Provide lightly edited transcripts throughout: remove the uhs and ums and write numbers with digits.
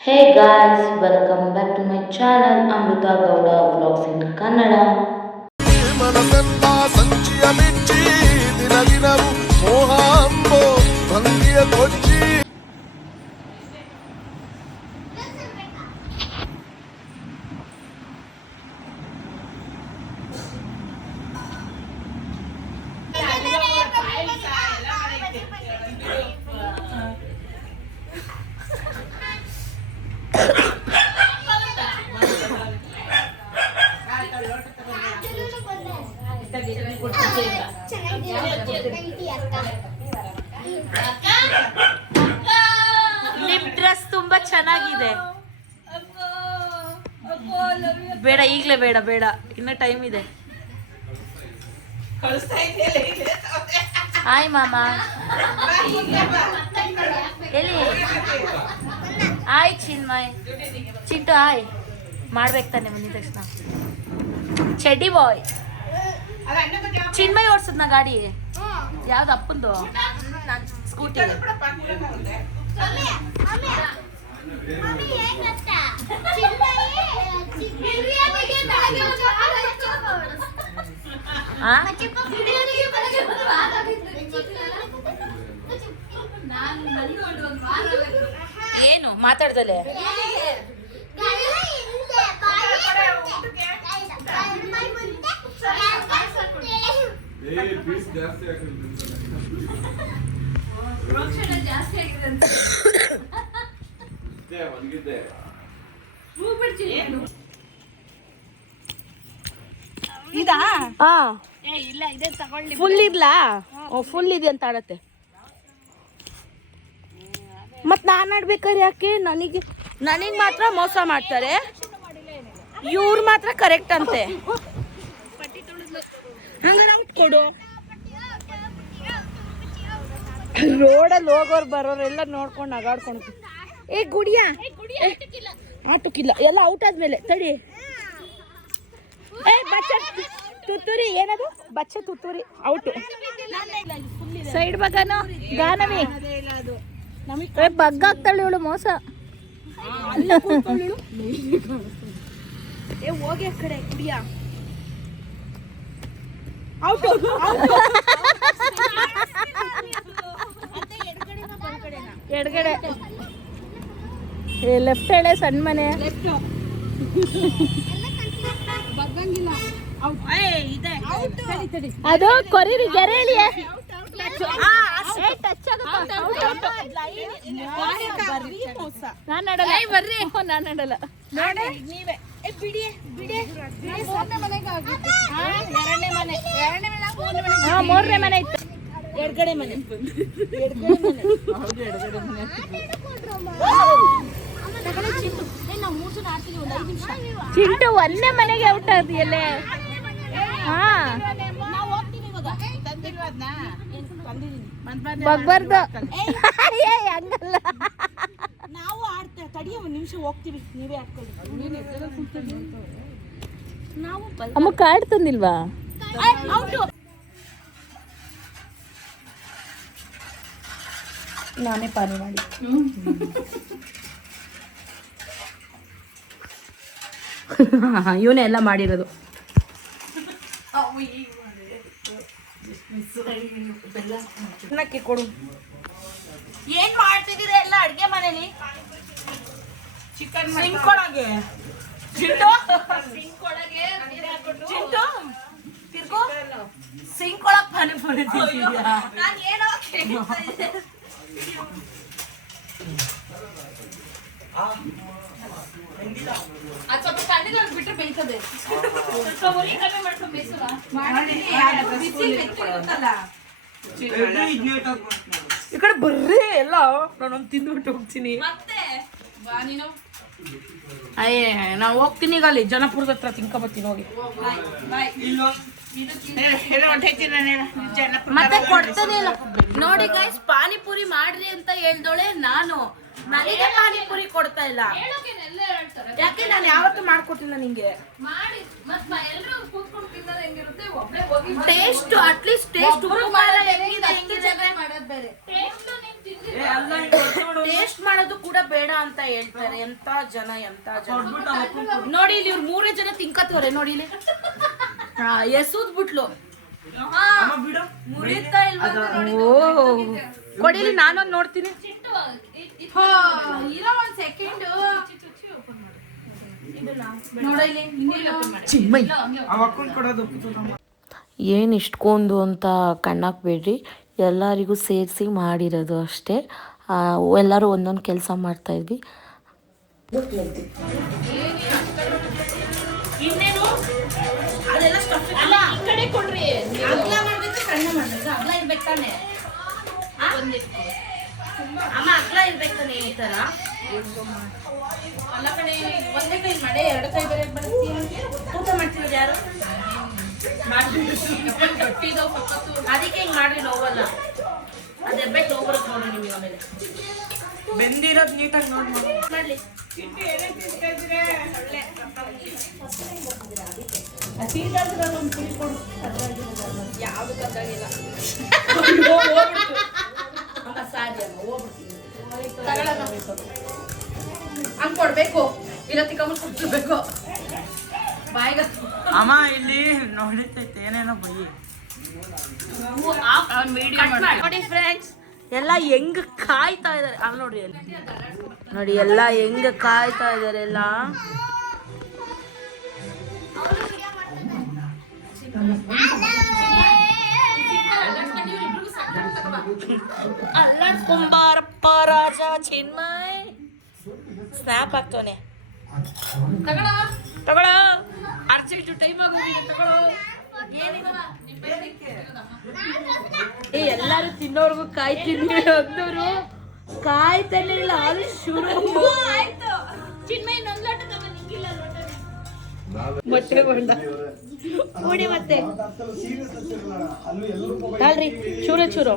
Hey guys, welcome back to my channel Amrita Gowda Vlogs in Kannada. ಮನಸೆಲ್ಲ ಸಂಚಿಯ ಬಿಚ್ಚಿ ದಿನ ದಿನವೂ ಮೋಹ ಅಂಬೋ ಭಂಗಿಯ ಕೊಚ್ಚಿ ನಿಮ್ ಡ್ರೆಸ್ ತುಂಬಾ ಚೆನ್ನಾಗಿದೆ. ಬೇಡ ಈಗ್ಲೇ ಬೇಡ ಬೇಡ, ಇನ್ನ ಟೈಮ್ ಇದೆ. ಹಾಯ್ ಮಾಮ. ಎಲ್ಲಿ ಹಾಯ್ ಚಿನ್ಮಯ್. ಚಿಂಟು ಹಾಯ್ ಮಾಡ್ಬೇಕು ತಾನೆ ಬಂದಿದ ತಕ್ಷಣ. ಚೆಡ್ಡಿ ಬಾಯ್. ಚಿನ್ಮಯ್ ಓಡ್ಸದ್ನ ಗಾಡಿ ಯಾವ್ದು ಅಪ್ಪಂದು ಸ್ಕೂಟಿ. ಏನು ಮಾತಾಡ್ದಲೆ ಇದಾ ಇಲ್ಲ ಇದೆ ತಗೊಳ್ಳಿ. ಫುಲ್ ಇರ್ಲಾ? ಫುಲ್ ಇದೆ ಅಂತ ಆಡತ್ತೆ. ಮತ್ ನಾನ್ ಆಡ್ಬೇಕಾದ್ರೆ ಯಾಕೆ ನನಗ್ ಮಾತ್ರ ಮೋಸ ಮಾಡ್ತಾರೆ, ಇವ್ರು ಮಾತ್ರ ಕರೆಕ್ಟ್ ಅಂತೆ. ಹಂಗಾರೆ ಔಟ್ ಕೊಡು. ರೋಡಲ್ಲಿ ಹೋಗೋರು ಬರೋರೆಲ್ಲ ನೋಡ್ಕೊಂಡು ನಗಾಡ್ಕೊಂಡು ಏ ಗುಡಿಯ ಆಟಕ್ಕಿಲ್ಲ, ಎಲ್ಲ ಔಟ್ ಆದ್ಮೇಲೆ ತಡಿ. ಏ ಬಚ್ಚ ತುತ್ತೂರಿ, ಏನದು ಬಚ್ಚ ತುತ್ತೂರಿ ಔಟು. ಸೈಡ್ ಬಗ್ಗನು ಗಾನವಿ ಬಗ್ಗಾಗ್ತಾಳೆ ಇವಳು ಮೋಸ. ಏ ಹೋಗಿ ಆ ಕಡೆ ಕುಡಿಯ ಔಟು. ಎಡಗಡೆ ಲೆಫ್ಟ್ ಹೇಳೆ ಸಣ್ಣ ಮನೆ. ಅದು ಕೊರಿರಿ ಗೆರೆಳಿ ನಾನು ಆಡಲ್ಲ. ಬರ್ರಿ ನಾನು ಆಡಲ್ಲ. ನೋಡಿ ನೀವೇ ಬಿಡಿ ಬಿಡಿ. ಮೂರನೇ ಮನೆ ಇತ್ತು. ಎಡಗಡೆ ಮನೆ ಚಿಂಟು ಒಂದೇ ಮನೆಗೆ ಔಟ್ ಆದಿಯಲ್ಲೇ. ಹಾ ಬಗ್ಬಾರ್ದು ಹಂಗಲ್ಲ. ನಾವು ಆಡ್ತೇವೆ ತಡಿಯ ಒಂದು ನಿಮಿಷ ಹೋಗ್ತೀವಿ, ನೀವೇ ಆಡ್ಕೊಳ್ಳಿ. ನಾವು ಅಮ್ಮ ಕಾರ್ಡ್ ತಂದಿಲ್ವಾ? ನಾನೇ ಪಾನಿ ಮಾಡಿ ಇವನೇ ಎಲ್ಲ ಮಾಡಿರೋದು. ಕೊಡು. ಏನ್ ಮಾಡ್ತಿದ್ದೀರಾ ಎಲ್ಲ ಅಡ್ಗೆ ಮನೇಲಿ? ಚಿಕನ್ ಸಿಂಕ್ ಒಳಗೆ ಚಿಂಟು ತಿರ್ಗೋ ಸಿಂಕ್ ಒಳಗೆ ಪಾನಿಪುರಿ ತಿಂತಿದ್ಯಾ? ಸ್ವಲ್ಪ ತಣ್ಣೀರಲ್ಲಿ ಬಿಟ್ಟರೆ ಬೇಯ್ತದೆ. ಸ್ವಲ್ಪ ಒಲಿ ಕಮ್ಮಿ ಮಾಡ್ಕೊಂಡು ಬೇಯಿಸುವ. ಈ ಕಡೆ ಬರ್ರಿ ಎಲ್ಲ, ನಾನೊಂದು ತಿಂದ್ಬಿಟ್ಟು ಹೋಗ್ತೀನಿ. ಅಯ್ಯೇ ನಾನು ಹೋಗ್ತೀನಿ ಈಗ, ಅಲ್ಲಿ ಜನಪುರದ ಹತ್ರ ತಿನ್ಕೊಬತ್ತೀನಿ ಹೋಗಿ. ಮತ್ತೆ ಕೊಡ್ತಾನೆ ಇಲ್ಲ ನೋಡಿ ಗೈಸ್. ಪಾನಿಪುರಿ ಮಾಡ್ರಿ ಅಂತ ಹೇಳ್ದೋಳೆ ನಾನು, ನನಗೆ ಪಾನಿಪುರಿ ಕೊಡ್ತಾ ಇಲ್ಲ. ಯಾಕೆ ನಾನು ಯಾವತ್ತೂ ಮಾಡ್ಕೊಟ್ಟಿಲ್ಲ ನಿಂಗೆ. ಟೇಸ್ಟ್ ಅಟ್ಲೀಸ್ಟ್ ಟೇಸ್ಟ್ ಟೇಸ್ಟ್ ಮಾಡೋದು ಕೂಡ ಬೇಡ ಅಂತ ಹೇಳ್ತಾರೆ. ಎಂತ ಜನ ನೋಡಿ ಇಲ್ಲಿ ಇವ್ರು 3 ಜನ ತಿನ್ಕತ್ತವ್ರೆ ನೋಡಿ ಇಲ್ಲಿ. ಎಸೂದ್ ಬಿಟ್ಲು ಮುರಿತಾ ಇಲ್ವಾ ಕೊಡಿಲಿ, ನಾನೊಂದು ನೋಡ್ತೀನಿ. ಇರೋ ಒಂದ್ ಸೆಕೆಂಡ್ ಏನು ಇಷ್ಟೊಂದು ಅಂತ ಕಣ್ಣಾಕ್ಬೇಡ್ರಿ, ಎಲ್ಲರಿಗೂ ಸೇರಿಸಿ ಮಾಡಿರೋದು ಅಷ್ಟೇ. ಎಲ್ಲರೂ ಒಂದೊಂದು ಕೆಲಸ ಮಾಡ್ತಾಯಿದ್ವಿ. ಇನ್ನೇನು ಅದೆಲ್ಲ ಸ್ಟಫ್ ಅಲ್ಲ ಈ ಕಡೆ ಕೊಡ್ರಿ. ಅಗಲ ಮಾಡ್ಬೇಕು ಸಣ್ಣ ಮಾಡ್ಬೇಕು? ಅಗಲ ಇರ್ಬೇಕು ತಾನೆ ಅಮ್ಮ, ಅಗಲ ಇರ್ಬೇಕು ತಾನೆ ಈ ತರ. ಅಲ್ಲ ಕಡೆ ಒಂದೇ ಕೈ ಮಾಡಿ 2 ಕೈ ಬೇರೆ ಊಟ ಮಾಡ್ತಿರೋದು ಯಾರು? ಅದಕ್ಕೆ ಹಿಂಗ್ ಮಾಡ್ರಿ, ನೋವಲ್ಲ. ಅದೆಬ್ಬೆಟ್ ನೋವು ಬರುತ್ತೆ ನೋಡ್ರಿ ನಿಮಗೆ. ಆಮೇಲೆ ಬೆಂದಿರೋದು ನೀಟಾಗಿ ನೋಡಿ ಮಾಡ್ಲಿ. ಯಾವ್ದು ಕದ್ದಾಗಿಲ್ಲ ಹಂಗ್ ಕೊಡ್ಬೇಕು, ಇಲ್ಲ ತಿಕ್ಕಂಬ ಕೊಡ್ತಿರ್ಬೇಕು ಬಾಯಿಗ. ಅಮ್ಮ ಇಲ್ಲಿ ನೋಡಿತೈತೆ ಏನೇನೋ ಬೈ ನೋಡಿ ಫ್ರೆಂಡ್ಸ್, ಎಲ್ಲ ಹೆಂಗ್ ಕಾಯ್ತಾ ಇದಾರೆ. ಅಲ್ಲಿ ನೋಡ್ರಿ, ನೋಡಿ ಎಲ್ಲ ಹೆಂಗ್ ಕಾಯ್ತಾ ಇದಾರೆ ಎಲ್ಲ. ಅಲ್ಲಾಡ್ಸ್ಕೊಂಬಾರಪ್ಪ ರಾಜ ಚಿನ್ಮಯ್. ಸ್ನ್ಯಾಪ್ ಆಗ್ತವನೆ. ತಗೊಳ ಅರ್ಜೆಂಟ್ ಟೈಮ್ ಆಗೋದಿಲ್ಲ, ತಗೊಳ್ಳೋ. ಎಲ್ಲಾರು ತಿನ್ನೋರ್ಗು ಕಾಯ್ತೀನಿ ಅಂದವರು ಕಾಯ್ತಾನೆ ಇಲ್ಲ. ಅದು ಶುರು ಆಯ್ತು. ಚಿನ್ಮಯ್ ಇನ್ನೊಂದು ಲೋಟ ತಗೊಂಡಿಲ್ಲ, ಮೊಟ್ಟೆ ಬೋಂಡ ಕೂಡಿ ಮತ್ತೆ ಅಲ್ರಿ ಚೂರು ಚೂರು.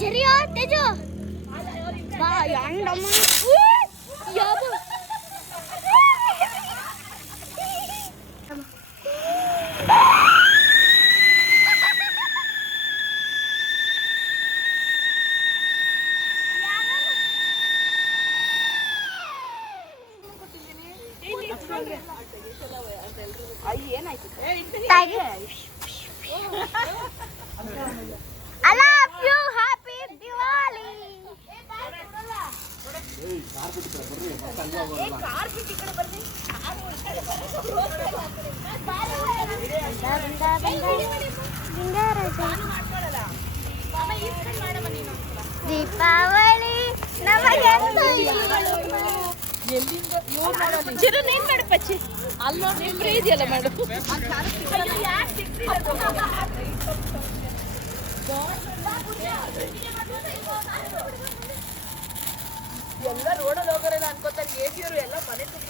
Ceria, Tejo. Bayang dong. Ya bu. I love you. Happy Diwali. Deepavali ನಮಗೆ ಚಿರು ನೀನ್ ಮಾಡು ಪಚ್ಚಿ. ಅಲ್ಲ ನಿಮ್ರೆ ಇದೆಯಲ್ಲ ಮಾಡು. ಎಲ್ಲ ರೋಡಲ್ಲಿ ಹೋಗೋರೆಲ್ಲ ಅನ್ಕೋತಾರೆ ಏಟಿಯವರು ಎಲ್ಲ ಮನೆ ತುಂಬ.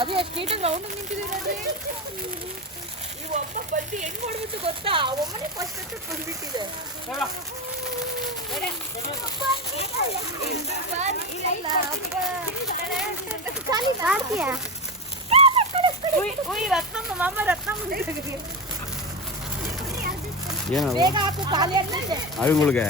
ಅದು ಎಷ್ಟು ನೀಟಾಗಿ ರೌಂಡ್ ನಿಂತಿದ್ದೀರಿ. ಈ ಒಬ್ಬ ಬಂದು ಹೆಂಗ್ ಮಾಡ್ಬಿಟ್ಟು ಗೊತ್ತಾ, ಒಮ್ಮನೆ ಫಸ್ಟ್ ಹತ್ರ ಬಂದ್ಬಿಟ್ಟಿದೆ. ರತ್ನಮ್ಮ ಮಾಮ ರತ್ನಮ್ಮ ಬೇಗ ಹಾಕು, ಖಾಲಿ ಆಗ್ತೈತೆ ಅವಿಗಳಿಗೆ.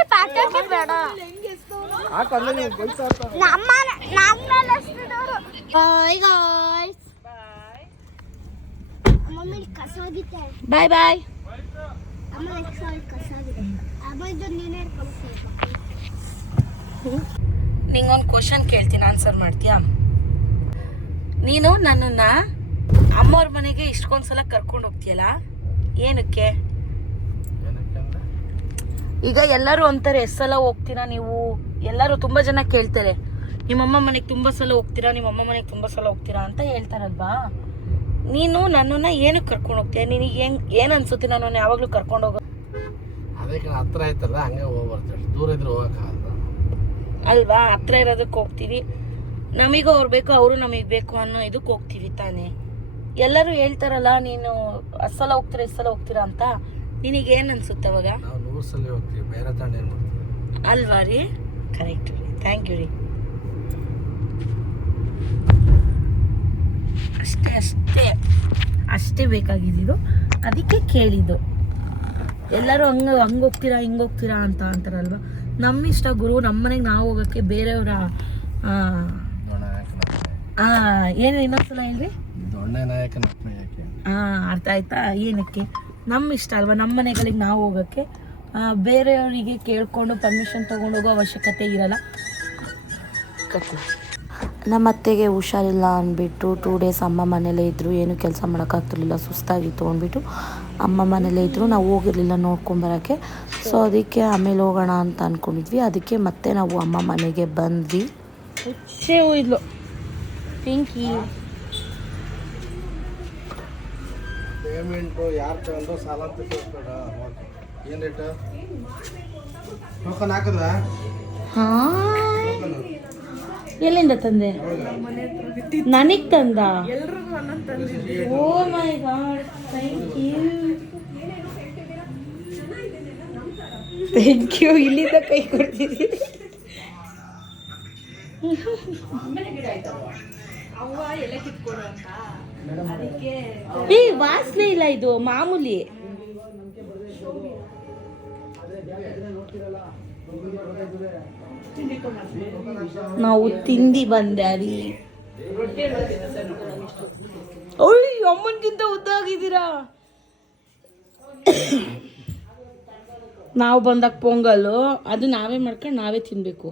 ಪಟಾಕಿ ಬೇಡ. ಬಾಯ್ ಬಾಯ್. ನಿಂಗೊಂದು ಕ್ವಶನ್ ಕೇಳ್ತೀನಿ, ಆನ್ಸರ್ ಮಾಡ್ತೀಯಾ? ನೀನು ನನ್ನನ್ನ ಅಮ್ಮವ್ರ ಮನೆಗೆ ಇಷ್ಟೊಂದ್ಸಲ ಕರ್ಕೊಂಡು ಹೋಗ್ತೀಯಲ್ಲ, ಏನಕ್ಕೆ? ಈಗ ಎಲ್ಲರೂ ಅಂತಾರೆ ಎಷ್ಟು ಸಲ ಹೋಗ್ತೀರಾ ನೀವು, ಎಲ್ಲರೂ ತುಂಬಾ ಜನ ಕೇಳ್ತಾರೆ ನಿಮ್ಮಮ್ಮ ಮನೆಗೆ ತುಂಬಾ ಸಲ ಹೋಗ್ತೀರಾ, ನಿಮ್ಮಮ್ಮ ಮನೆಗೆ ತುಂಬಾ ಸಲ ಹೋಗ್ತೀರಾ ಅಂತ ಹೇಳ್ತಾರಲ್ವಾ. ನೀನು ನನ್ನನ್ನ ಏನಕ್ಕೆ ಕರ್ಕೊಂಡು ಹೋಗ್ತೀಯ? ನಿನಗೆ ಏನ್ ಅನ್ಸುತ್ತೆ ನನ್ನನ್ನು ಯಾವಾಗ್ಲೂ ಕರ್ಕೊಂಡು ಹೋಗೋ? ಅದಕ್ಕೆ ಹತ್ರ ಆಯ್ತಲ್ಲ, ಹಂಗೆ ಹೋಗ್ಬರ್ತೇವೆ. ದೂರ ಇದ್ರೆ ಹೋಗಕ್ಕಾಗಲ್ಲ ಅಲ್ವಾ? ಹತ್ರ ಇರೋದಕ್ಕೆ ಹೋಗ್ತೀವಿ, ನಮಿಗೂ ಅವ್ರು ಬೇಕು ಅವರು ನಮಗೆ ಬೇಕು ಅನ್ನೋ ಇದಕ್ಕೆ ಹೋಗ್ತೀವಿ ತಾನೇ. ಎಲ್ಲರೂ ಹೇಳ್ತಾರಲ್ಲ ನೀನು ಅಷ್ಟು ಸಲ ಹೋಗ್ತೀರಾ ಎಷ್ಟು ಸಲ ಹೋಗ್ತೀರಾ ಅಂತ, ನಿನಗೇನು ಅನ್ಸುತ್ತೆ ಅವಾಗ? ನಾವು 100 ಸಲ ಹೋಗ್ತೀವಿ, ಬೇರೆ ತಾಂಡ ಏನು ಮಾಡ್ತೀವಿ ಅಲ್ವಾ ರೀ? ಕರೆಕ್ಟ್ ರೀ, ಥ್ಯಾಂಕ್ ಯು ರೀ. ಅಷ್ಟೇ ಅಷ್ಟೇ ಅಷ್ಟೇ ಬೇಕಾಗಿದ್ದು, ಅದಕ್ಕೆ ಕೇಳಿದ್ದು. ಎಲ್ಲರೂ ಹಂಗೆ ಹೋಗ್ತೀರಾ ಹಿಂಗೆ ಹೋಗ್ತೀರಾ ಅಂತ ಅಂತಾರಲ್ವ. ನಮ್ಮ ಇಷ್ಟ ಗುರು, ನಮ್ಮನೆಗೆ ನಾವು ಹೋಗೋಕ್ಕೆ ಬೇರೆಯವರ ಏನು ಇನ್ನೊಂದ್ಸಲ ಹೇಳ್ರಿ? ದೊಣ್ಣೆ ನಾಯಕನ ಯಾಕೆ? ಅರ್ಥ ಆಯ್ತಾ? ಏನಕ್ಕೆ? ನಮ್ಮ ಇಷ್ಟ ಅಲ್ವಾ ನಮ್ಮ ಮನೆಗಳಿಗೆ ನಾವು ಹೋಗೋಕ್ಕೆ, ಬೇರೆಯವರಿಗೆ ಕೇಳ್ಕೊಂಡು ಪರ್ಮಿಷನ್ ತೊಗೊಂಡೋಗೋ ಅವಶ್ಯಕತೆ ಇರಲ್ಲ. ನಮ್ಮ ಅತ್ತೆಗೆ ಹುಷಾರಿಲ್ಲ ಅಂದ್ಬಿಟ್ಟು 2 ಡೇಸ್ ಅಮ್ಮ ಮನೇಲೇ ಇದ್ದರು, ಏನು ಕೆಲಸ ಮಾಡೋಕ್ಕಾಗ್ತಿರ್ಲಿಲ್ಲ, ಸುಸ್ತಾಗಿತ್ತು ಅಂದ್ಬಿಟ್ಟು ಅಮ್ಮ ಮನೇಲೇ ಇದ್ದರು. ನಾವು ಹೋಗಿರಲಿಲ್ಲ ನೋಡ್ಕೊಂಬರೋಕ್ಕೆ. ಸೊ ಅದಕ್ಕೆ ಆಮೇಲೆ ಹೋಗೋಣ ಅಂತ ಅಂದ್ಕೊಂಡಿದ್ವಿ. ಅದಕ್ಕೆ ಮತ್ತೆ ನಾವು ಅಮ್ಮ ಮನೆಗೆ ಬಂದ್ವಿ. ಇದ್ಲು ಪಿಂಕಿ ಪೇಮೆಂಟು ಯಾರು ತಗೊಂಡ್ರು ಸಾಲ ಅಂತ ತೋರಿಸ್ಬೇಡ. ಏನು ರೇಟು? ಟೋಕನ್ ಹಾಕಿದ್ವಾ? ಎಲ್ಲಿಂದ ತಂದೆ? ನನಗೆ ತಂದ? Oh my God, thank you thank you. ಇಲ್ಲಿಂದ ಕೈ ಕೊಡ್ತಿದ್ದೀವಿ. ಏ ವಾಸನೆ ಇಲ್ಲ, ಇದು ಮಾಮೂಲಿ. ನಾವು ತಿಂದಿ ಬಂದೆ ರೀ. ಅಯ್ಯ, ಅಮ್ಮನ್ಗಿಂತ ಉದ್ದಾಗಿದ್ದೀರಾ. ನಾವು ಬಂದಾಗ ಪೊಂಗಲ್ಲು ಅದು ನಾವೇ ಮಾಡ್ಕೊಂಡು ನಾವೇ ತಿನ್ಬೇಕು.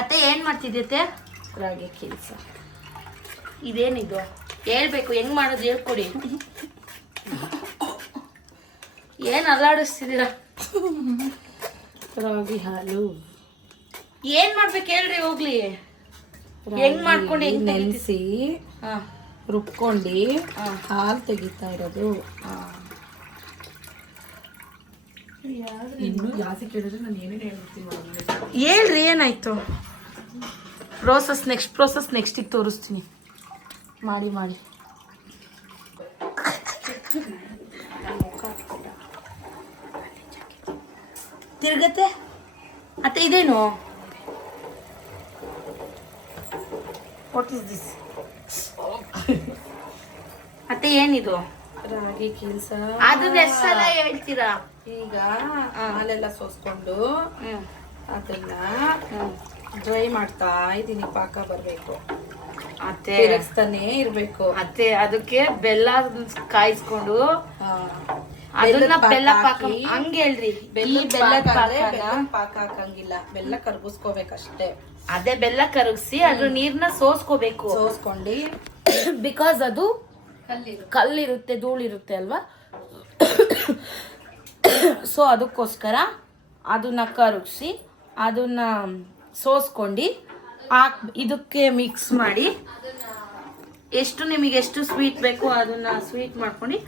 ಅತ್ತೆ ಏನ್ ಮಾಡ್ತಿದ್ಯತೆ? ರಾಗಿ ಕೆಲಸ. ಇದೇನಿದು ಹೇಳ್ಬೇಕು, ಹೆಂಗ್ ಮಾಡೋದು ಹೇಳ್ಕೊಡಿ. ಏನ್ ಅಲ್ಲಾಡಿಸ್ತಿದ್ದೀರಾ? ರಾಗಿ ಹಾಲು ಏನ್ ಮಾಡ್ಬೇಕು ಹೇಳ್ರಿ ಹೋಗ್ಲಿ. ಹೆಂಗ್ ಮಾಡ್ಕೊಂಡು ಹೆಂಗ್ ನೆನೆಸಿ ರುಬ್ಕೊಂಡು ಹಾಲು ತೆಗಿತಾ ಇರೋದು. ಇನ್ನು ಜಾಸ್ತಿ ಕೇಳಿದ್ರೆ ನಾನು ಏನೇನು ಹೇಳ್ಬಿಡ್ತೀನಿ. ಹೇಳ್ರಿ ಏನಾಯ್ತು? ನೆಕ್ಸ್ಟ್ ಪ್ರೋಸೆಸ್ ನೆಕ್ಸ್ಟಿಗೆ ತೋರಿಸ್ತೀನಿ. ಮಾಡಿ ಮಾಡಿ ತಿರ್ಗತ್ತೆ. ಅತ್ತೆ ಇದೇನು? What is this? ಅತ್ತೆ ಏನಿದು? ರಾಗಿ ಕೆಲಸ. ಅದನ್ನ ಎಷ್ಟು ಸಲ ಹೇಳ್ತೀರಾ? ಈಗ ಹಾಲೆಲ್ಲ ಸೋಸ್ಕೊಂಡು ಅದನ್ನ ಡ್ರೈ ಮಾಡ್ತಾ ಇದೀನಿ. ಪಾಕ ಬರ್ಬೇಕು, ಅತ್ತೆ ತಿರುಗಿಸ್ತಾನೆ ಇರ್ಬೇಕು. ಅತ್ತೆ ಅದಕ್ಕೆ ಬೆಲ್ಲ ಕಾಯಿಸ್ಕೊಂಡು ಅದನ್ನ ಬೆಲ್ಲ ಪಾಕ ಹಂಗೆ ಹೇಳ್ರಿ. ಬೆಲ್ಲ ಪಾಕ ಹಾಕಂಗಿಲ್ಲ, ಬೆಲ್ಲ ಕರ್ಗಿಸ್ಕೋಬೇಕಷ್ಟೇ. ಅದೇ ಬೆಲ್ಲ ಕರಗಿಸಿ ಅದ್ರ ನೀರ್ನ ಸೋಸ್ಕೋಬೇಕು. ಸೋಸ್ಕೊಂಡು ಬಿಕಾಸ್ ಅದು ಕಲ್ಲಿರುತ್ತೆ, ಧೂಳಿರುತ್ತೆ ಅಲ್ವಾ. ಸೊ ಅದಕ್ಕೋಸ್ಕರ ಅದನ್ನ ಕರಗಿಸಿ ಅದನ್ನ ಸೋಸ್ಕೊಂಡು ಇದಕ್ಕೆ ಮಿಕ್ಸ್ ಮಾಡಿ ಎಷ್ಟು ನಿಮಗೆ ಎಷ್ಟು ಸ್ವೀಟ್ ಬೇಕು ಅದನ್ನ ಸ್ವೀಟ್ ಮಾಡ್ಕೊಂಡು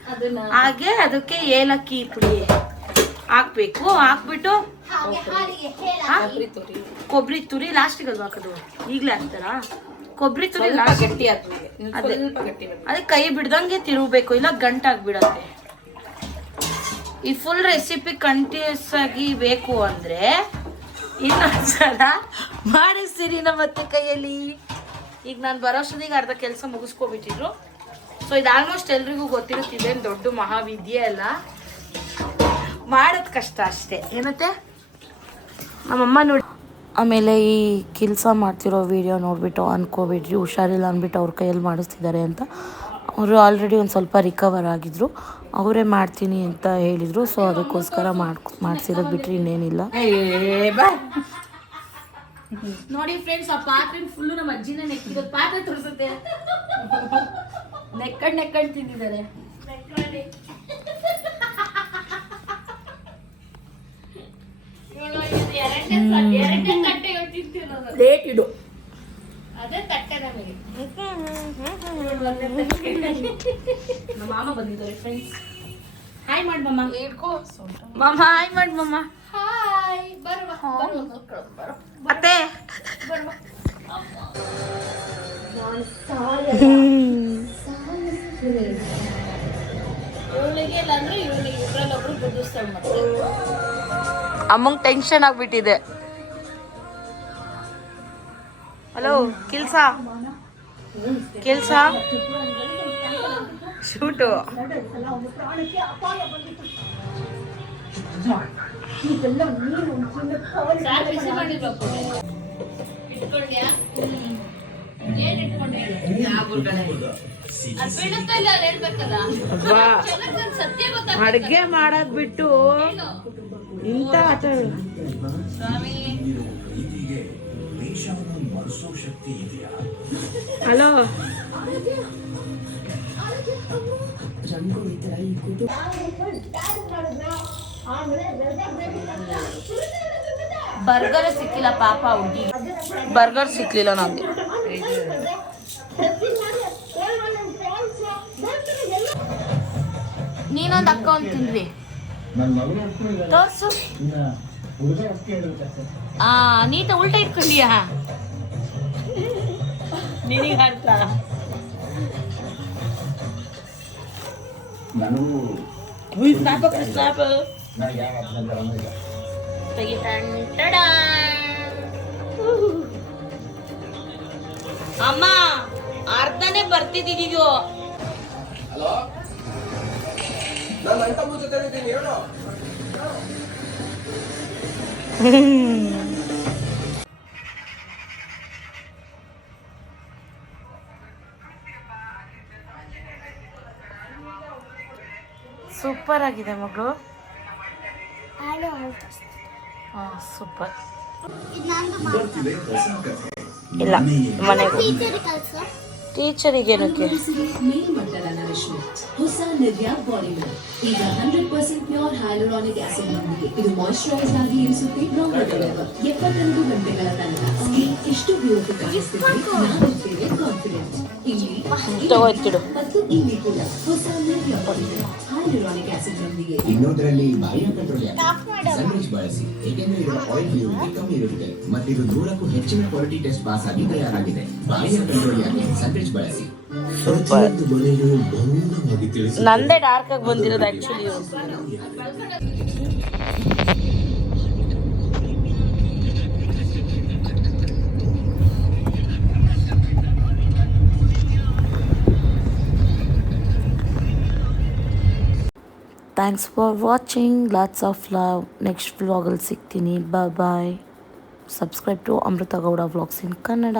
ಹಾಗೆ ಅದಕ್ಕೆ ಏಲಕ್ಕಿ ಪುಡಿ ಹಾಕ್ಬೇಕು. ಹಾಕ್ಬಿಟ್ಟು ಕೊಬ್ಬರಿ ತುರಿ ಲಾಸ್ಟಿಗೆ ಅದು ಹಾಕೋದು. ಈಗಲೇ ಹಾಕ್ತಾರಾ ಕೊಬ್ಬರಿ ತುರಿ? ಗಟ್ಟಿ ಆದ್ಮೇಲೆ ಸ್ವಲ್ಪ ಗಟ್ಟಿ. ಅದೇ ಕೈ ಬಿಡ್ದಂಗೆ ತಿರುಗಬೇಕು, ಇಲ್ಲ ಗಂಟಾಗ್ಬಿಡತ್ತೆ. ಈ ಫುಲ್ ರೆಸಿಪಿ ಕಂಟಿನ್ಯೂಸ್ ಆಗಿ ಬೇಕು ಅಂದ್ರೆ ಇನ್ನೊಂದ್ಸಲ ಮಾಡಿಸ್ತೀರಿ ನಮ್ಮ ಅತ್ತೆ ಕೈಯಲ್ಲಿ. ಈಗ ನಾನು ಬರೋಷ್ಟೊತ್ತಿಗೆ ಅರ್ಧ ಕೆಲಸ ಮುಗಿಸ್ಕೊಬಿಟ್ಟಿದ್ರು. ಸೊ ಇದು ಆಲ್ಮೋಸ್ಟ್ ಎಲ್ರಿಗೂ ಗೊತ್ತಿರುತ್ತಿದೆ, ದೊಡ್ಡ ಮಹಾವಿದ್ಯೆ ಅಲ್ಲ, ಮಾಡೋದು ಕಷ್ಟ ಅಷ್ಟೇ. ಏನತ್ತೆ ನಮ್ಮಮ್ಮ ನೋಡಿ ಆಮೇಲೆ ಈ ಕೆಲಸ ಮಾಡ್ತಿರೋ ವಿಡಿಯೋ ನೋಡಿಬಿಟ್ಟು ಅಂದ್ಕೋಬಿಟ್ರಿ ಹುಷಾರಿಲ್ಲ ಅಂದ್ಬಿಟ್ಟು ಅವ್ರ ಕೈಯಲ್ಲಿ ಮಾಡಿಸ್ತಿದ್ದಾರೆ ಅಂತ. ಅವರು ಆಲ್ರೆಡಿ ಒಂದು ಸ್ವಲ್ಪ ರಿಕವರ್ ಆಗಿದ್ರು, ಅವರೇ ಮಾಡ್ತೀನಿ ಅಂತ ಹೇಳಿದರು. ಸೊ ಅದಕ್ಕೋಸ್ಕರ ಮಾಡಿಸಿರೋದು ಬಿಟ್ಟರೆ ಇನ್ನೇನಿಲ್ಲ. ನೋಡಿ ಫ್ರೆಂಡ್ಸ್, ಆ ಪಾತ್ರೆ ಫುಲ್ಲು ನಮ್ಮ ಅಜ್ಜಿನ ನೆಕ್ಕಿರೋದು. ಪಾತ್ರೆ ತೋರಿಸುತ್ತೆ, ನೆಕ್ಕಂಡು ತಿಂದಿದ್ದಾರೆ. ಲೇಟ್ ಇಡು, ಅದೇ ತಟ್ಟೆ ನಮಗೆ. ನಮ್ಮ ಮಾಮ ಬಂದಿದ್ದಾರೆ ಫ್ರೆಂಡ್ಸ್. ಹಾಯ್ ಮಾಡಿ ಮಮ್ಮ. ಮಾಮ ಹಾಯ್ ಮಾಡಿ ಮಮ್ಮ. ಹಾಯ್, ಬರುವ ಮತ್ತೆ ಇವಳಿಗೆ ಇಲ್ಲ ಅಂದ್ರೆ ಇವಳಿಗೆ ಇಬ್ಬರಲ್ಲೊಬ್ರು ಬುದ್ಧಿಸ್ತಾಳೆ. ಮತ್ತೆ ಅಮ್ಮಂಗೆ ಟೆನ್ಷನ್ ಆಗ್ಬಿಟ್ಟಿದೆ. ಹಲೋ ಕೆಲ್ಸ ಶೂಟು. ಸಾಕು ಬಿಸಿ ಮಾಡಿರ್ಬೇಕು. ಇಟ್ಕೊಂಡ್ಯಾ? ಏನ್ ಇಟ್ಕೊಂಡೆ? ಅದ್ ಬೀಳುತ್ತೋ ಇಲ್ಲ ಅಲ್ಲಿ ಹೇಳ್ಬೇಕಲ್ಲ. ಚೆನ್ನಾಗ್ ನನ್ ಸತ್ಯ ಗೊತ್ತಾಗ್ತದೆ. ಅಡ್ಗೆ ಮಾಡೋದ್ ಬಿಟ್ಟು ಇಂತ ಸ್ವಾಮಿ ಹಲೋ ಬರ್ಗರ್ ಸಿಕ್ಕಿಲ್ಲ ಪಾಪ ಹುಡುಗಿ. ಬರ್ಗರ್ ಸಿಕ್ಲಿಲ್ಲ ನಂಗೆ. ನೀನೊಂದು ಅಕ್ಕ ಒಂದು ತಿಂದ್ವಿ ತೋರ್ಸು. ನೀಟ ಉಲ್ಟಾ ಇಟ್ಕೊಂಡಿಯಾ? ನಿನಗೆ ಅರ್ಥ. ಅಮ್ಮ ಅರ್ಧನೇ ಬರ್ತಿದ್ದೀಯೋ. ಸೂಪರ್ ಆಗಿದೆ ಮಗಳು. ಸೂಪರ್. ಇಲ್ಲ ಮನೆಗೆ ಟೀಚರಿಗೆ ಏನಕ್ಕೆ ಮೇಲ್ಮಟ್ಟದ ನರಿಶ್ಮೆಂಟ್ ಹೊಸ ನಿರ್ಯಾಪ್ ಬಾಡಿಲರ್ ಈಗ 100% ಪ್ಯೂರ್ ಹ್ಯಾಲುರಾನಿಕ್ ಆಸಿಡ್ ನೊಂದಿಗೆ ಇದು ಮಾಯಿಶ್ಚರೈಸ್ ಆಗಿ ಇರಿಸುತ್ತೆ. 72 ಗಂಟೆಗಳ ತನಕ ಸ್ಕಿನ್ ಎಷ್ಟು ಬ್ಯೂಟಿಫುಲ್ ಕಾಣಿಸುತ್ತೆ. ನಾವಿರ್ತೇವೆ ಕಾನ್ಫಿಡೆಂಟ್ ಇಲ್ಲಿ ತಗೋತಿಡು. ಮತ್ತು ಇಲ್ಲಿ ಕೂಡ ಹೊಸ ನಿರ್ಯಾಪ್ ಬಾಡಿಲರ್ ಹ್ಯಾಲುರಾನಿಕ್ ಆಸಿಡ್ ನೊಂದಿಗೆ. ಇನ್ನೊಂದರಲ್ಲಿ ಬಾಹ್ಯ ಪೆಟ್ರೋಲಿಯಂ ಸ್ಯಾಂಡ್ವಿಚ್ ಬಳಸಿ, ಏಕೆಂದರೆ ಇದರ ಆಯಿಲ್ ಪ್ಯೂರಿಟಿ ಕಮ್ಮಿ ಇರುತ್ತದೆ ಮತ್ತು ಇದು 100ಕ್ಕೂ ಹೆಚ್ಚಿನ ಕ್ವಾಲಿಟಿ ಟೆಸ್ಟ್ ಪಾಸ್ ಆಗಿ ತಯಾರಾಗಿದೆ. ಬಾಹ್ಯ ಪೆಟ್ರೋಲಿಯಂ ಸ್ಯಾಂಡ್ವಿಚ್ ಬಳಸಿ. ನಂದೇ ಡಾರ್ಕ್ ಆಗಿ ಬಂದಿರೋದು actually. Thanks for watching. Lots of love. Next ವ್ಲಾಗಲ್ಲಿ ಸಿಗ್ತೀನಿ. Bye. Subscribe to Amrutha Gowda vlogs in Kannada.